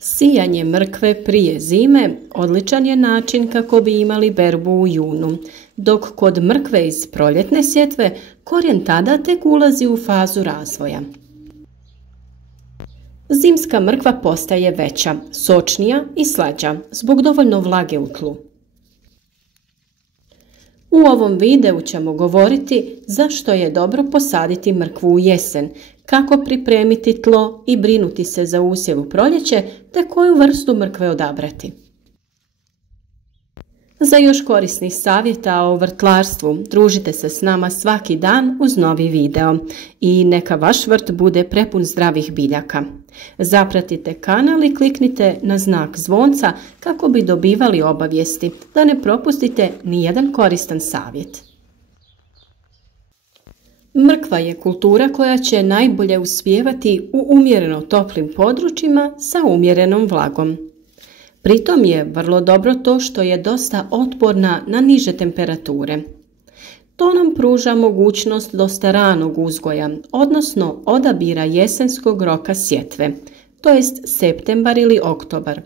Sijanje mrkve prije zime odličan je način kako bi imali berbu u junu, dok kod mrkve iz proljetne sjetve korijen tada tek ulazi u fazu razvoja. Zimska mrkva postaje veća, sočnija i slađa zbog dovoljno vlage u tlu. U ovom videu ćemo govoriti zašto je dobro posaditi mrkvu u jesen, kako pripremiti tlo i brinuti se za usjev u proljeće, te koju vrstu mrkve odabrati. Za još korisnih savjeta o vrtlarstvu družite se s nama svaki dan uz novi video i neka vaš vrt bude prepun zdravih biljaka. Zapratite kanal i kliknite na znak zvonca kako bi dobivali obavijesti da ne propustite nijedan koristan savjet. Mrkva je kultura koja će najbolje uspijevati u umjereno toplim područjima sa umjerenom vlagom. Pritom je vrlo dobro to što je dosta otporna na niže temperature. To nam pruža mogućnost dosta ranog uzgoja, odnosno odabira jesenskog roka sjetve, to jest septembar ili oktobar,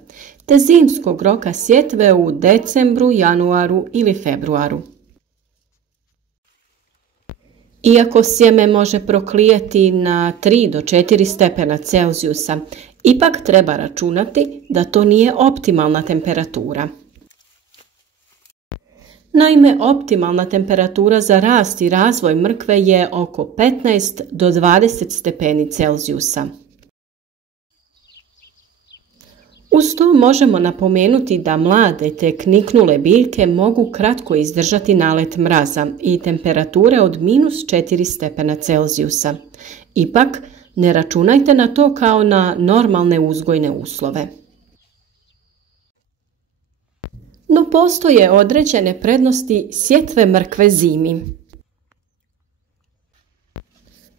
te zimskog roka sjetve u decembru, januaru ili februaru. Iako sjeme može proklijati na 3 do 4 stepena Celzijusa, ipak treba računati da to nije optimalna temperatura. Naime, optimalna temperatura za rast i razvoj mrkve je oko 15 do 20 stepeni Celzijusa. Uz to možemo napomenuti da mlade te niknule biljke mogu kratko izdržati nalet mraza i temperature od -4 stepena Celzijusa. Ipak, ne računajte na to kao na normalne uzgojne uslove. No postoje određene prednosti sjetve mrkve zimi.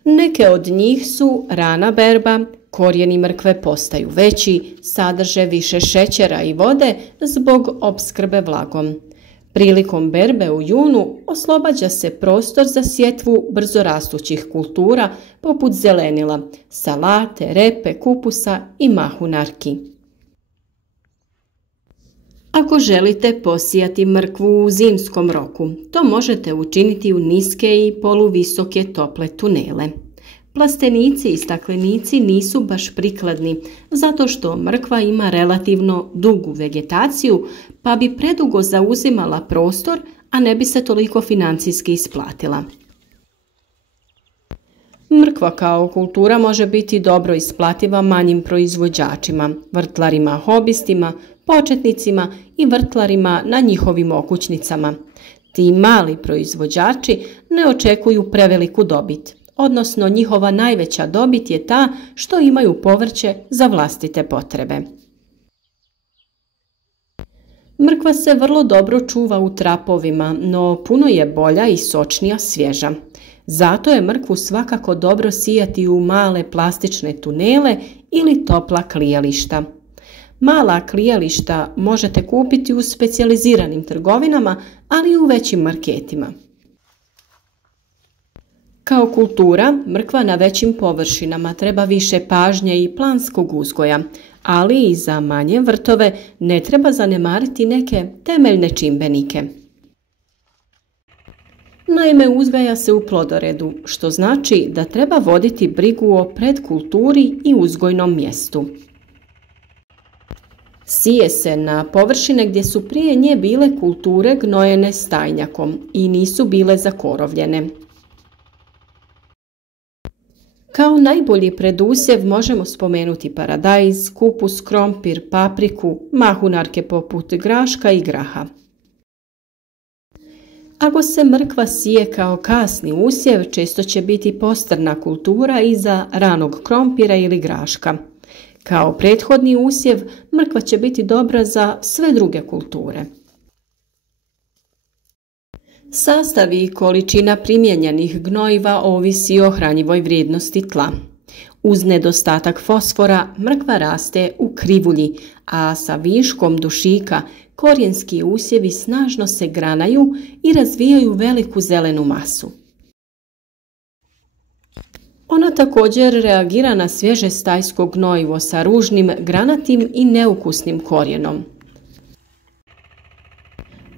Neke od njih su rana berba, korijeni mrkve postaju veći, sadrže više šećera i vode zbog opskrbe vlagom. Prilikom berbe u junu oslobađa se prostor za sjetvu brzorastućih kultura poput zelenila, salate, repe, kupusa i mahunarki. Ako želite posijati mrkvu u zimskom roku, to možete učiniti u niske i poluvisoke tople tunele. Plastenici i staklenici nisu baš prikladni zato što mrkva ima relativno dugu vegetaciju pa bi predugo zauzimala prostor, a ne bi se toliko financijski isplatila. Mrkva kao kultura može biti dobro isplativa manjim proizvođačima, vrtlarima hobistima, početnicima i vrtlarima na njihovim okućnicama. Ti mali proizvođači ne očekuju preveliku dobit, odnosno njihova najveća dobit je ta što imaju povrće za vlastite potrebe. Mrkva se vrlo dobro čuva u trapovima, no puno je bolja i sočnija svježa. Zato je mrkvu svakako dobro sijati u male plastične tunele ili topla klijališta. Mala klijališta možete kupiti u specijaliziranim trgovinama, ali i u većim marketima. Kao kultura, mrkva na većim površinama treba više pažnje i planskog uzgoja, ali i za manje vrtove ne treba zanemariti neke temeljne čimbenike. Naime, uzgaja se u plodoredu, što znači da treba voditi brigu o predkulturi i uzgojnom mjestu. Sije se na površine gdje su prije nje bile kulture gnojene stajnjakom i nisu bile zakorovljene. Kao najbolji predusjev možemo spomenuti paradajz, kupus, krompir, papriku, mahunarke poput graška i graha. Ako se mrkva sije kao kasni usjev, često će biti postrna kultura iza ranog krompira ili graška. Kao prethodni usjev, mrkva će biti dobra za sve druge kulture. Sastav i količina primijenjenih gnojiva ovisi o hranjivoj vrijednosti tla. Uz nedostatak fosfora mrkva raste u krivulji, a sa viškom dušika korijenski usjevi snažno se granaju i razvijaju veliku zelenu masu. Ona također reagira na svježe stajsko gnojivo sa ružnim, granatim i neukusnim korijenom.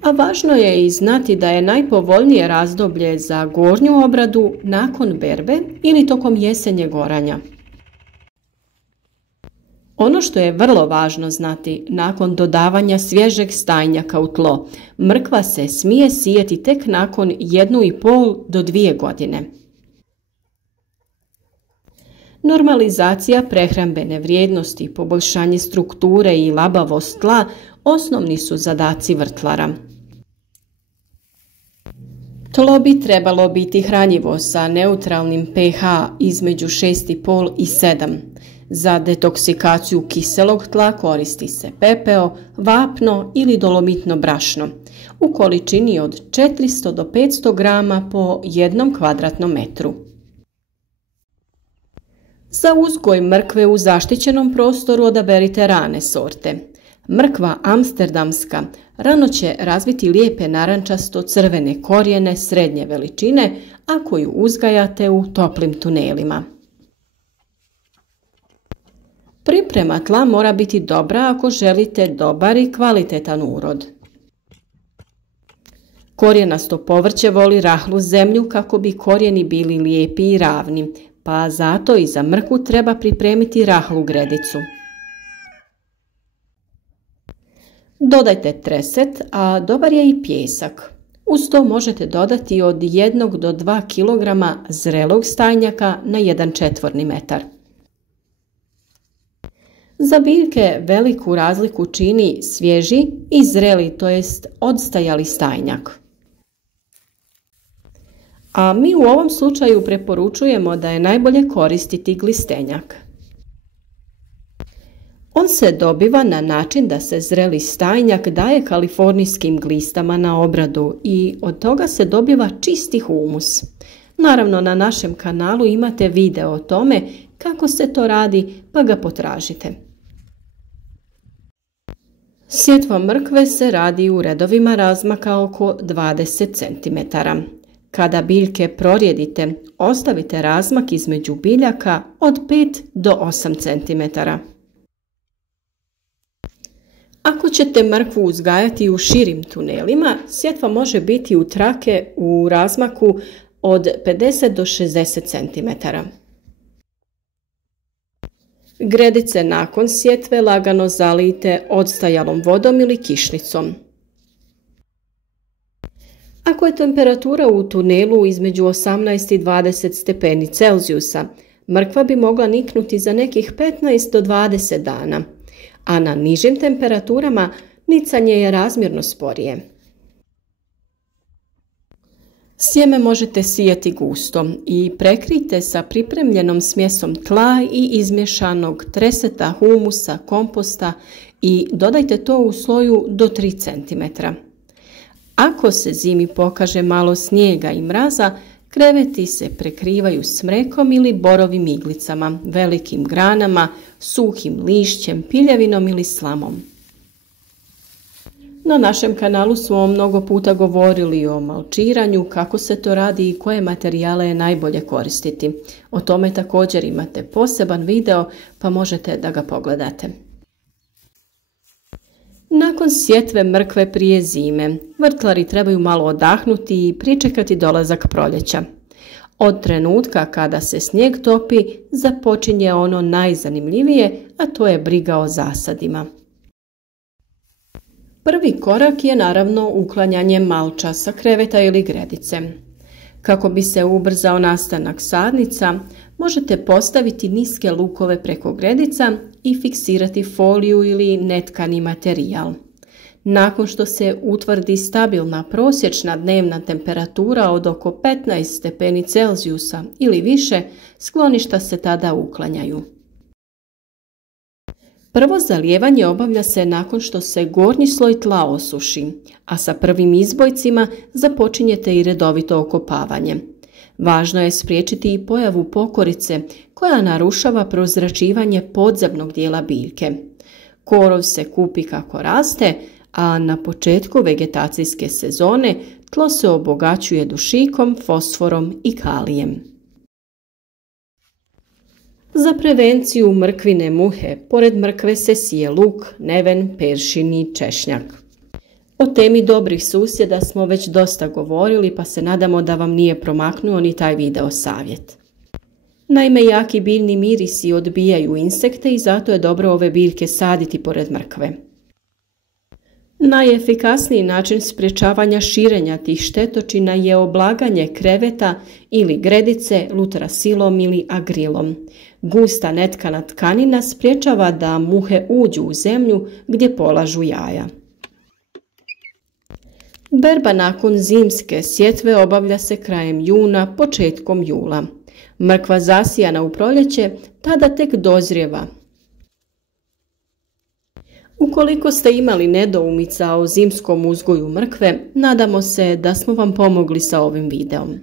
A važno je i znati da je najpovoljnije razdoblje za gornju obradu nakon berbe ili tokom jesenjeg oranja. Ono što je vrlo važno znati, nakon dodavanja svježeg stajnjaka u tlo, mrkva se smije sijeti tek nakon 1,5 do 2 godine. Normalizacija prehrambene vrijednosti, poboljšanje strukture i labavost tla osnovni su zadaci vrtlara. Tlo bi trebalo biti hranjivo sa neutralnim pH između 6,5 i 7. Za detoksikaciju kiselog tla koristi se pepeo, vapno ili dolomitno brašno u količini od 400 do 500 grama po 1 kvadratnom metru. Za uzgoj mrkve u zaštićenom prostoru odaberite rane sorte. Mrkva amsterdamska rano će razviti lijepe narančasto-crvene korijene srednje veličine ako ju uzgajate u toplim tunelima. Priprema tla mora biti dobra ako želite dobar i kvalitetan urod. Korijenasto povrće voli rahlu zemlju kako bi korijeni bili lijepi i ravni, pa zato i za mrkvu treba pripremiti rahlu gredicu. Dodajte treset, a dobar je i pijesak. Uz to možete dodati od 1 do 2 kg zrelog stajnjaka na 1 četvorni metar. Za biljke veliku razliku čini svježi i zreli, to jest odstajali stajnjak. A mi u ovom slučaju preporučujemo da je najbolje koristiti glistenjak. On se dobiva na način da se zreli stajnjak daje kalifornijskim glistama na obradu i od toga se dobiva čisti humus. Naravno, na našem kanalu imate video o tome kako se to radi, pa ga potražite. Sjetva mrkve se radi u redovima razmaka oko 20 cm. Kada biljke prorijedite, ostavite razmak između biljaka od 5 do 8 cm. Ako ćete mrkvu uzgajati u širim tunelima, sjetva može biti u trake u razmaku od 50 do 60 cm. Gredice nakon sjetve lagano zalijte odstajalom vodom ili kišnicom. Ako je temperatura u tunelu između 18 i 20 stepeni Celzijusa, mrkva bi mogla niknuti za nekih 15 do 20 dana, a na nižim temperaturama nicanje je razmjerno sporije. Sjeme možete sijati gusto i prekrijte sa pripremljenom smjesom tla i izmješanog treseta, humusa, komposta i dodajte to u sloju do 3 cm. Ako se zimi pokaže malo snijega i mraza, kreveti se prekrivaju smrekom ili borovim iglicama, velikim granama, suhim lišćem, piljevinom ili slamom. Na našem kanalu smo mnogo puta govorili o malčiranju, kako se to radi i koje materijale je najbolje koristiti. O tome također imate poseban video, pa možete da ga pogledate. Nakon sjetve mrkve prije zime, vrtlari trebaju malo odahnuti i pričekati dolazak proljeća. Od trenutka kada se snijeg topi, započinje ono najzanimljivije, a to je briga o zasadima. Prvi korak je naravno uklanjanje malča sa kreveta ili gredice. Kako bi se ubrzao nastanak sadnica, možete postaviti niske lukove preko gredica i fiksirati foliju ili netkani materijal. Nakon što se utvrdi stabilna prosječna dnevna temperatura od oko 15 stepeni Celzijusa ili više, skloništa se tada uklanjaju. Prvo zalijevanje obavlja se nakon što se gornji sloj tla osuši, a sa prvim izbojcima započinjete i redovito okopavanje. Važno je spriječiti i pojavu pokorice koja narušava prozračivanje podzemnog dijela biljke. Korov se kupi kako raste, a na početku vegetacijske sezone tlo se obogaćuje dušikom, fosforom i kalijem. Za prevenciju mrkvine muhe, pored mrkve se sije luk, neven, peršin i češnjak. O temi dobrih susjeda smo već dosta govorili, pa se nadamo da vam nije promaknuo ni taj video savjet. Naime, jaki biljni mirisi odbijaju insekte i zato je dobro ove biljke saditi pored mrkve. Najefikasniji način sprječavanja širenja tih štetočina je oblaganje kreveta ili gredice lutrasilom ili agrilom. Gusta netkana tkanina sprječava da muhe uđu u zemlju gdje polažu jaja. Berba nakon zimske sjetve obavlja se krajem juna, početkom jula. Mrkva zasijana u proljeće tada tek dozrijeva. Ukoliko ste imali nedoumica o zimskom uzgoju mrkve, nadamo se da smo vam pomogli sa ovim videom.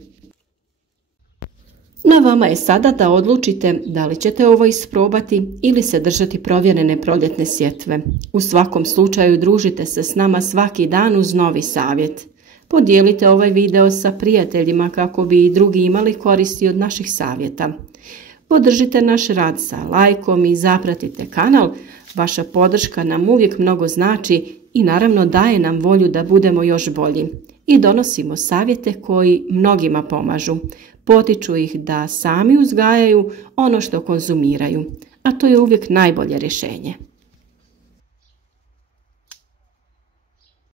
Na vama je sada da odlučite da li ćete ovo isprobati ili se držati provjerene proljetne sjetve. U svakom slučaju družite se s nama svaki dan uz novi savjet. Podijelite ovaj video sa prijateljima kako bi i drugi imali koristi od naših savjeta. Podržite naš rad sa lajkom i zapratite kanal. Vaša podrška nam uvijek mnogo znači i naravno daje nam volju da budemo još bolji. I donosimo savjete koji mnogima pomažu. Potiču ih da sami uzgajaju ono što konzumiraju, a to je uvijek najbolje rješenje.